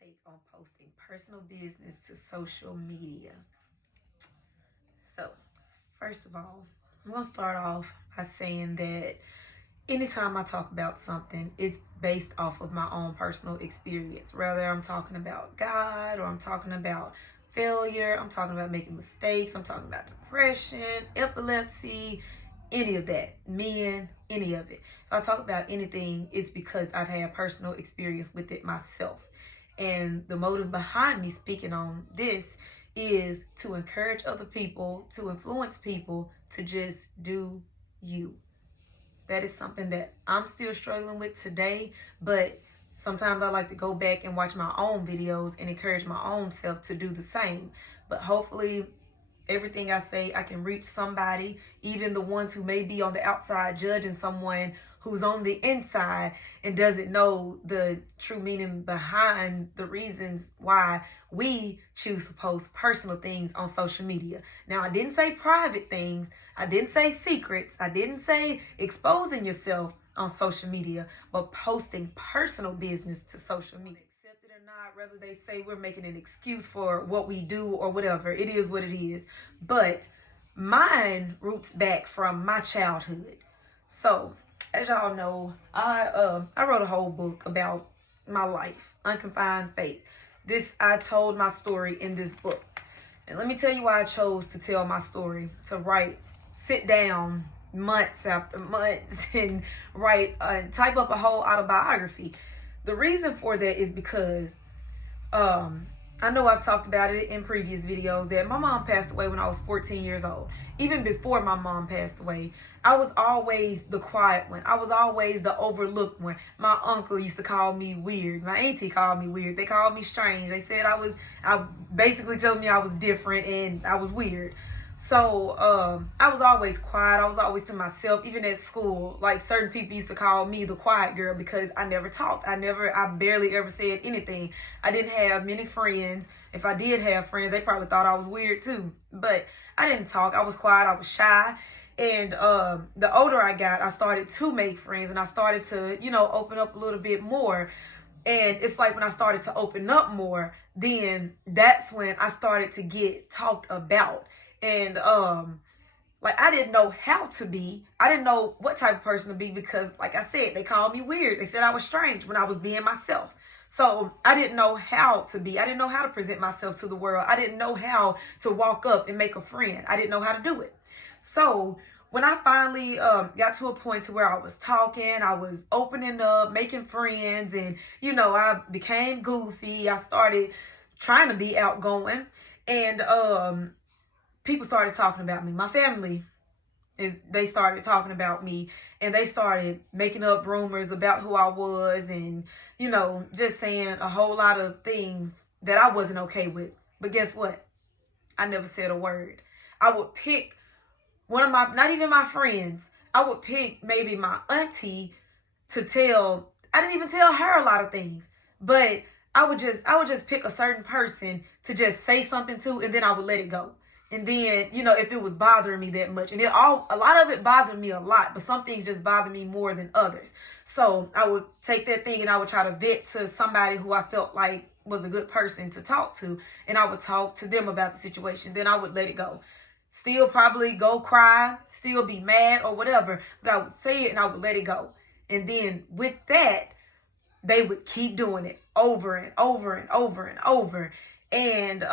take on posting personal business to social media. So, first of all, I'm going to start off by saying that anytime I talk about something, it's based off of my own personal experience. Whether I'm talking about God or I'm talking about failure, I'm talking about making mistakes, I'm talking about depression, epilepsy, any of that, men, any of it. If I talk about anything, it's because I've had personal experience with it myself. And the motive behind me speaking on this is to encourage other people, to influence people to just do you. That is something that I'm still struggling with today, but sometimes I like to go back and watch my own videos and encourage my own self to do the same. But hopefully everything I say, I can reach somebody, even the ones who may be on the outside judging someone who's on the inside and doesn't know the true meaning behind the reasons why we choose to post personal things on social media. Now, I didn't say private things. I didn't say secrets. I didn't say exposing yourself on social media, but posting personal business to social media. Accept it or not, whether they say we're making an excuse for what we do or whatever, it is what it is. But mine roots back from my childhood. So, as y'all know, I wrote a whole book about my life, Unconfined Faith. I told my story in this book. And let me tell you why I chose to tell my story, to sit down months after months and type up a whole autobiography. The reason for that is because I know I've talked about it in previous videos that my mom passed away when I was 14 years old. Even before my mom passed away, I was always the quiet one. I was always the overlooked one. My uncle used to call me weird. My auntie called me weird. They called me strange. They said I basically told me I was different and I was weird. So I was always quiet. I was always to myself. Even at school, like certain people used to call me the quiet girl because I never talked. I barely ever said anything. I didn't have many friends. If I did have friends, they probably thought I was weird too. But I didn't talk. I was quiet. I was shy. And the older I got, I started to make friends and I started to, open up a little bit more. And it's like when I started to open up more, then that's when I started to get talked about. And I didn't know how to be. I didn't know what type of person to be because, like I said, they called me weird. They said I was strange when I was being myself. So I didn't know how to be. I didn't know how to present myself to the world. I didn't know how to walk up and make a friend. I didn't know how to do it. So when I finally got to a point to where I was talking, I was opening up, making friends, and, I became goofy. I started trying to be outgoing, and people started talking about me. My family, they started talking about me, and they started making up rumors about who I was and, just saying a whole lot of things that I wasn't okay with. But guess what? I never said a word. I would pick one of not even my friends, I would pick maybe my auntie to tell. I didn't even tell her a lot of things, but I would just pick a certain person to just say something to, and then I would let it go. And then, if it was bothering me that much, and a lot of it bothered me a lot, but some things just bother me more than others. So I would take that thing and I would try to vet to somebody who I felt like was a good person to talk to. And I would talk to them about the situation. Then I would let it go. Still probably go cry, still be mad or whatever, but I would say it and I would let it go. And then with that, they would keep doing it over and over and over and over. And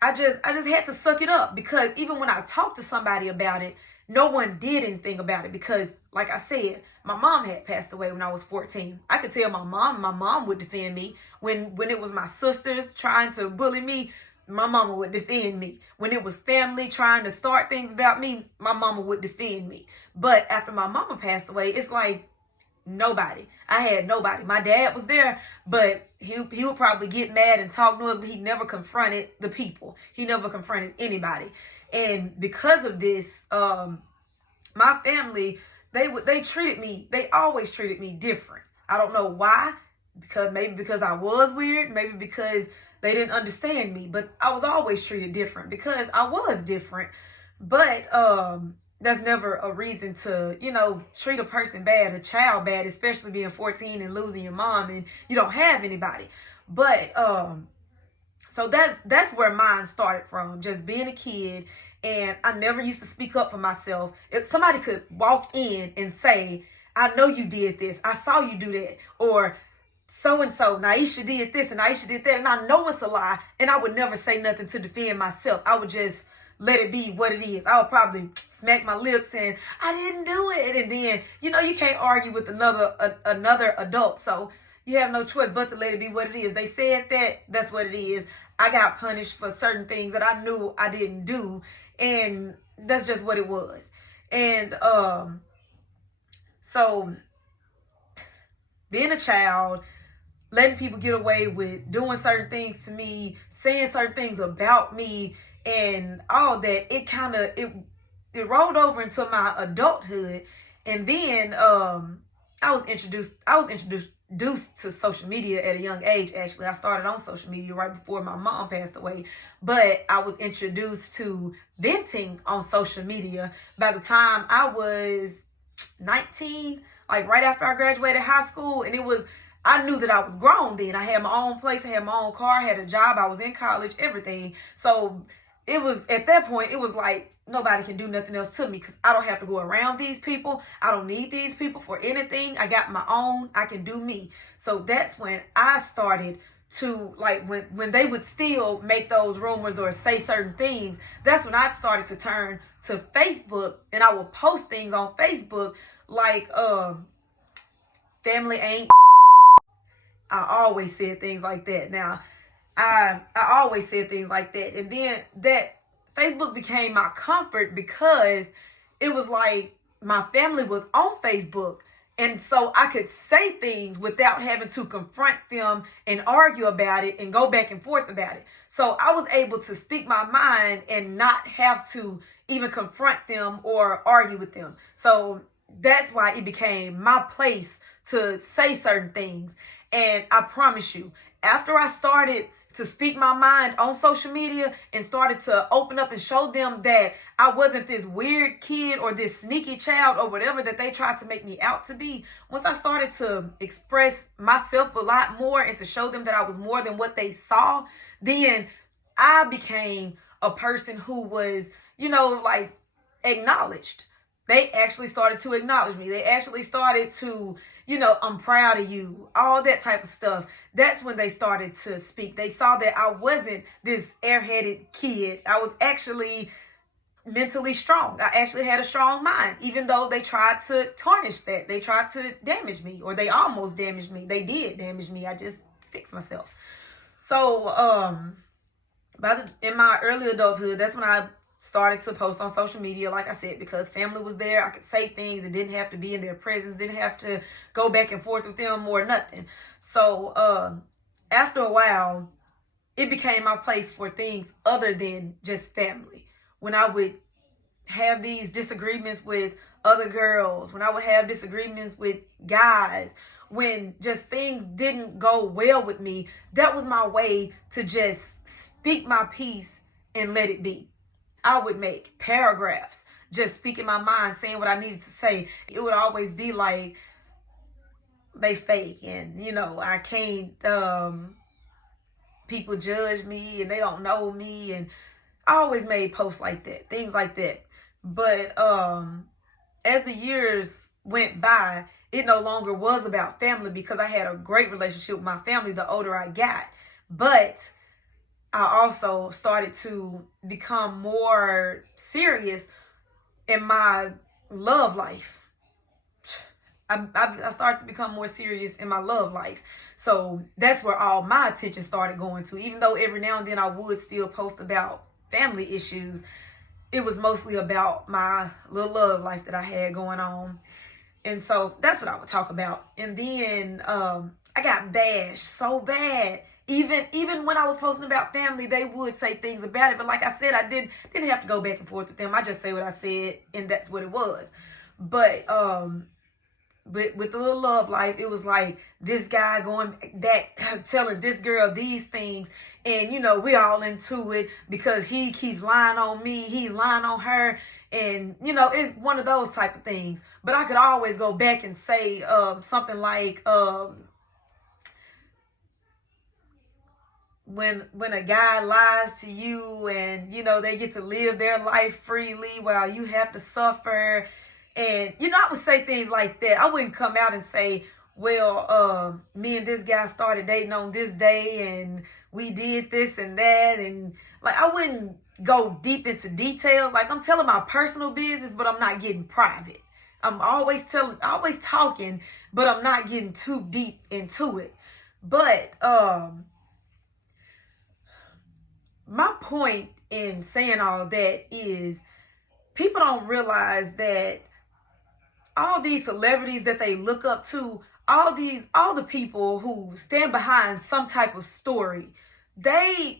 I just had to suck it up because even when I talked to somebody about it, no one did anything about it because, like I said, my mom had passed away when I was 14. I could tell my mom would defend me. When it was my sisters trying to bully me, my mama would defend me. When it was family trying to start things about me, my mama would defend me. But after my mama passed away, it's like nobody. I had nobody. My dad was there, but he would probably get mad and talk noise, but he never confronted the people. He never confronted anybody. And because of this, my family, they treated me, they always treated me different. I don't know why, maybe because I was weird, maybe because they didn't understand me, but I was always treated different because I was different. But that's never a reason to, treat a person bad, a child bad, especially being 14 and losing your mom and you don't have anybody. But so that's where mine started from, just being a kid. And I never used to speak up for myself. If somebody could walk in and say, I know you did this, I saw you do that, or so and so, Naisha did this and Naisha did that, and I know it's a lie, and I would never say nothing to defend myself. I would just let it be what it is. I would probably smack my lips and I didn't do it. And then, you know, you can't argue with another adult, so you have no choice but to let it be what it is. They said that, that's what it is. I got punished for certain things that I knew I didn't do, and that's just what it was. And so being a child, letting people get away with doing certain things to me, saying certain things about me, and all that, it kind of it rolled over into my adulthood. And then I was introduced to social media at a young age. Actually, I started on social media right before my mom passed away, but I was introduced to venting on social media by the time I was 19, like right after I graduated high school. And I knew that I was grown then. I had my own place, I had my own car, I had a job, I was in college, everything. So it was, at that point, it was like, nobody can do nothing else to me because I don't have to go around these people. I don't need these people for anything. I got my own. I can do me. So that's when I started to, like, when they would still make those rumors or say certain things, that's when I started to turn to Facebook, and I would post things on Facebook like, family ain't. I always said things like that. Now, I always said things like that. And then that Facebook became my comfort because it was like my family was on Facebook. And so I could say things without having to confront them and argue about it and go back and forth about it. So I was able to speak my mind and not have to even confront them or argue with them. So that's why it became my place to say certain things. And I promise you, after I started to speak my mind on social media and started to open up and show them that I wasn't this weird kid or this sneaky child or whatever that they tried to make me out to be, once I started to express myself a lot more and to show them that I was more than what they saw, then I became a person who was, you know, like, acknowledged. They actually started to acknowledge me. They actually started to, you know, I'm proud of you, all that type of stuff. That's when they started to speak. They saw that I wasn't this airheaded kid. I was actually mentally strong. I actually had a strong mind, even though they tried to tarnish that. They tried to damage me, or they almost damaged me. They did damage me. I just fixed myself. So, in my early adulthood, that's when I started to post on social media, like I said, because family was there. I could say things and didn't have to be in their presence, didn't have to go back and forth with them or nothing. So after a while, it became my place for things other than just family. When I would have these disagreements with other girls, when I would have disagreements with guys, when just things didn't go well with me, that was my way to just speak my piece and let it be. I would make paragraphs just speaking my mind, saying what I needed to say. It would always be like, they fake, and, you know, I can't, people judge me and they don't know me. And I always made posts like that, things like that. But as the years went by, it no longer was about family, because I had a great relationship with my family the older I got. But I also started to become more serious in my love life. I started to become more serious in my love life. So that's where all my attention started going to. Even though every now and then I would still post about family issues, it was mostly about my little love life that I had going on. And so that's what I would talk about. And then I got bashed so bad. Even when I was posting about family, they would say things about it. But like I said, I didn't have to go back and forth with them. I just say what I said, and that's what it was. But with the little love life, it was like this guy going back telling this girl these things, and, you know, we all into it because he keeps lying on me, he's lying on her, and, you know, it's one of those type of things. But I could always go back and say something like, when a guy lies to you and, you know, they get to live their life freely while you have to suffer. And, you know, I would say things like that. I wouldn't come out and say, well, me and this guy started dating on this day and we did this and that. And like, I wouldn't go deep into details. Like, I'm telling my personal business, but I'm not getting private. I'm always talking, but I'm not getting too deep into it. But, my point in saying all that is people don't realize that all these celebrities that they look up to, all the people who stand behind some type of story, this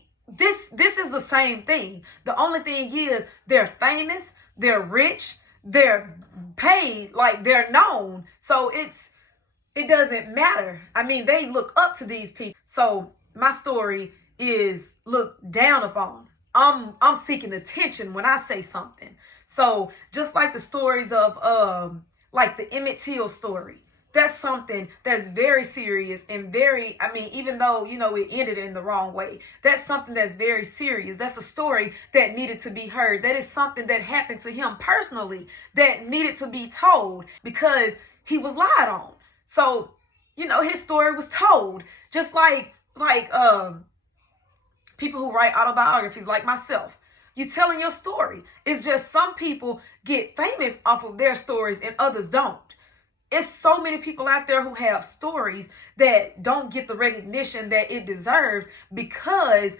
is the same thing. The only thing is they're famous, they're rich, they're paid, like they're known. So it doesn't matter. I mean, they look up to these people. So my story is looked down upon. I'm seeking attention when I say something. So just like the stories of like the Emmett Till story, that's something that's very serious and very, I mean, even though, you know, it ended in the wrong way, that's something that's very serious. That's a story that needed to be heard. That is something that happened to him personally that needed to be told because he was lied on. So, you know, his story was told. Just like people who write autobiographies like myself. You're telling your story. It's just some people get famous off of their stories and others don't. It's so many people out there who have stories that don't get the recognition that it deserves because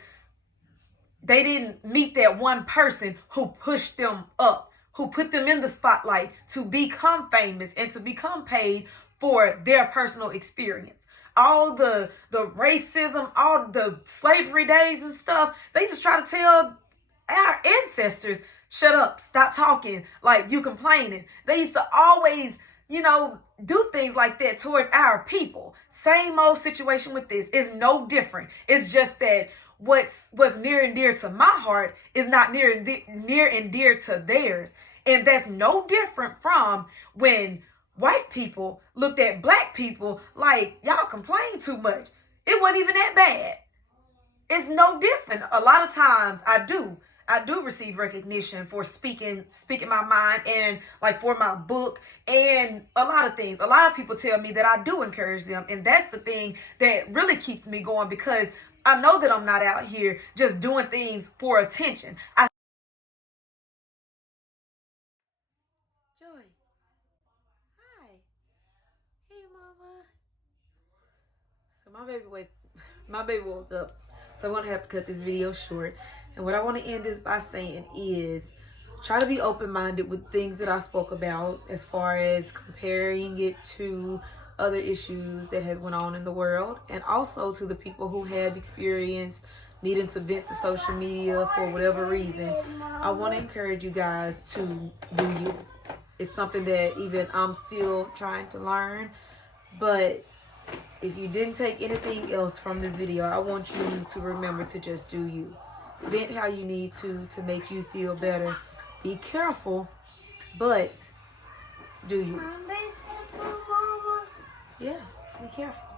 they didn't meet that one person who pushed them up, who put them in the spotlight to become famous and to become paid for their personal experience. All the racism, all the slavery days and stuff, they just try to tell our ancestors, shut up, stop talking, like you complaining. They used to always, you know, do things like that towards our people. Same old situation with this. It's no different. It's just that what's near and dear to my heart is not near and dear to theirs. And that's no different from when white people looked at black people like, y'all complain too much. It wasn't even that bad. It's no different. A lot of times I do receive recognition for speaking my mind and like for my book and a lot of things. A lot of people tell me that I do encourage them. And that's the thing that really keeps me going because I know that I'm not out here just doing things for attention. Joy. Hi. Hey, mama. So my baby woke up. So I'm going to have to cut this video short. And what I want to end this by saying is try to be open-minded with things that I spoke about as far as comparing it to other issues that has went on in the world and also to the people who have experienced needing to vent to social media for whatever reason. I want to encourage you guys to do you. It's something that even I'm still trying to learn, but if you didn't take anything else from this video, I want you to remember to just do you. Vent how you need to make you feel better. Be careful, but do you. Yeah, be careful.